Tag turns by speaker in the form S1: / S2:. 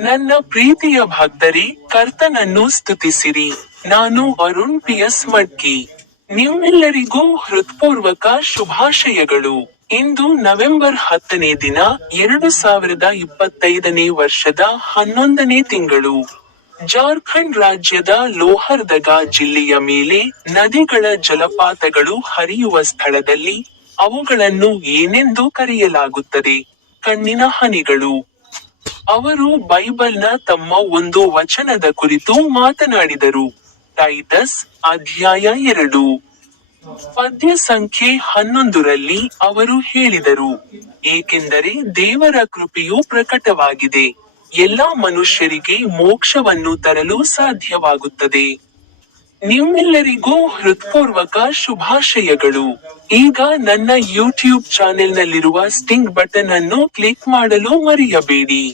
S1: ನನ್ನ ಪ್ರೀತಿಯ ಭಕ್ತರಿ, ಕರ್ತನನ್ನು ಸ್ತುತಿಸಿರಿ. ನಾನು ಅರುಣ್ ಪಿ ಎಸ್ ಮಡ್ಕಿ. ನಿಮ್ಮೆಲ್ಲರಿಗೂ ಹೃತ್ಪೂರ್ವಕ ಶುಭಾಶಯಗಳು. ಇಂದು ನವೆಂಬರ್ ಹತ್ತನೇ ದಿನ, ಎರಡು ಸಾವಿರದ ಇಪ್ಪತ್ತೈದನೇ ವರ್ಷದ ಹನ್ನೊಂದನೇ ತಿಂಗಳು. ಜಾರ್ಖಂಡ್ ರಾಜ್ಯದ ಲೋಹರ್ದಗಾ ಜಿಲ್ಲೆಯ ಮೇಲೆ ನದಿಗಳ ಜಲಪಾತಗಳು ಹರಿಯುವ ಸ್ಥಳದಲ್ಲಿ ಅವುಗಳನ್ನು ಏನೆಂದು ಕರೆಯಲಾಗುತ್ತದೆ? ಕಣ್ಣಿನ ಹನಿಗಳು. ಅವರು ಬೈಬಲ್ನ ತಮ್ಮ ಒಂದು ವಚನದ ಕುರಿತು ಮಾತನಾಡಿದರು. ಟೈಟಸ್ ಅಧ್ಯಾಯ ಎರಡು. ಪದ್ಯ ಸಂಖ್ಯೆ ಹನ್ನೊಂದರಲ್ಲಿ ಅವರು ಹೇಳಿದರು, ಏಕೆಂದರೆ ದೇವರ ಕೃಪೆಯು ಪ್ರಕಟವಾಗಿದೆ. ಎಲ್ಲಾ ಮನುಷ್ಯರಿಗೆ ಮೋಕ್ಷವನ್ನು ತರಲು ಸಾಧ್ಯವಾಗುತ್ತದೆ. ನಿಮ್ಮೆಲ್ಲರಿಗೂ ಹೃತ್ಪೂರ್ವಕ ಶುಭಾಶಯಗಳು. ಈಗ ನನ್ನ ಯೂಟ್ಯೂಬ್ ಚಾನೆಲ್ನಲ್ಲಿರುವ ಸ್ಟಿಂಗ್ ಬಟನ್ ಅನ್ನು ಕ್ಲಿಕ್ ಮಾಡಲು ಮರೆಯಬೇಡಿ.